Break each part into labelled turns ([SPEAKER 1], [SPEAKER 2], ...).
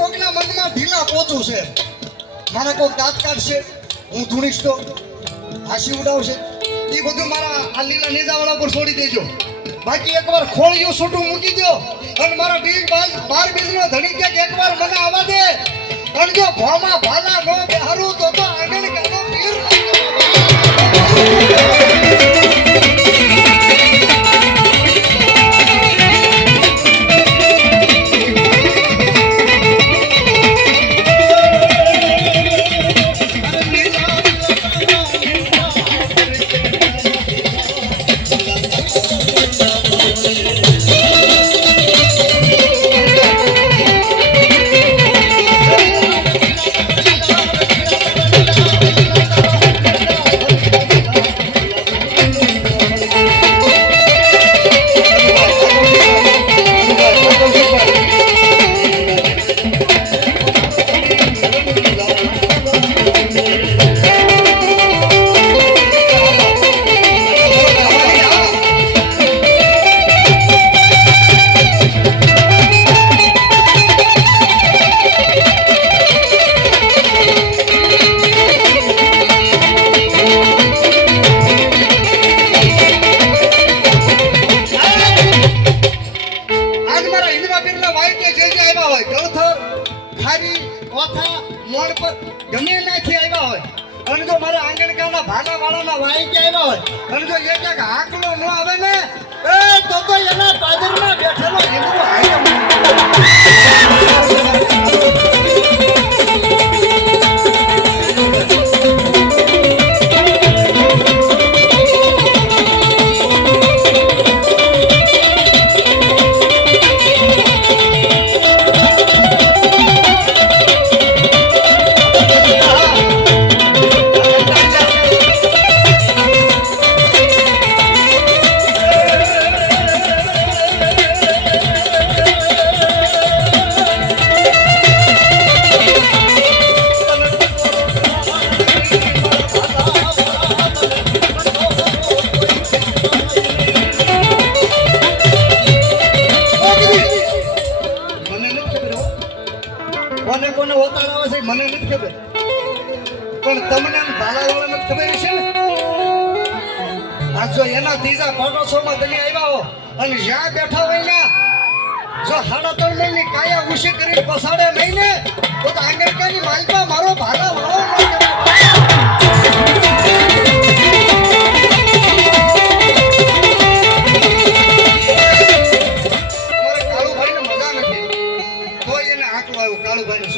[SPEAKER 1] કોકના મનમાં ઢીલા પોતું છે. મારા કોક દાંત કાઢશે હું ધૂણીશ તો હાસી ઉડાવશે. એ બધું મારા આ લીલા નેજાવાળા પર છોડી દેજો. બાકી એકવાર ખોળિયું છૂટું મૂકી દો અને મારા બીજ બાર બીજનો ધણી ક્યાંક એકવાર મને આવવા દે. પણ જો ભોમાં ભાલા નો બેહારું તો તો આંગણ કાનો પીર મારા હિન્દવા પીરના વાઈટે આવ્યા હોય? ગળથર, ખારી ઓથા મોડ પર ગમે નાખી આવ્યા હોય. અને જો મારા આંગણકાના ભાલા વાળાના વાઈટે આવ્યા હોય, અને જો એક એક ન આવે ને, એ તો તો કોને કોને ઓતાળ આવે છે મને નથી ખબર. પણ તમને ભાલાવાળાને ખબર છે આ જો એના ત્રીજા પાડોશોમાં તમે આવ્યા હો અને જ્યાં બેઠા હોય ને, જો સાડા ત્રણ મહિને કાયા ઉછી કરીને પસાડે નહીં ને તો આંગણકાની માલિકા મારો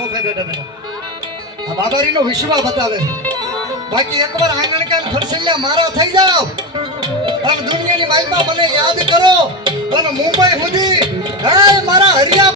[SPEAKER 1] સોફે બેઠા બેઠા આ બાબારીનો વિશ્વાસ બતાવે. છે બાકી એકવાર આંગણ કાન ખડસેલ્યા મારા થઈ જાવ અને દુનિયાની માલમાં મને યાદ કરો. અને મુંબઈ સુધી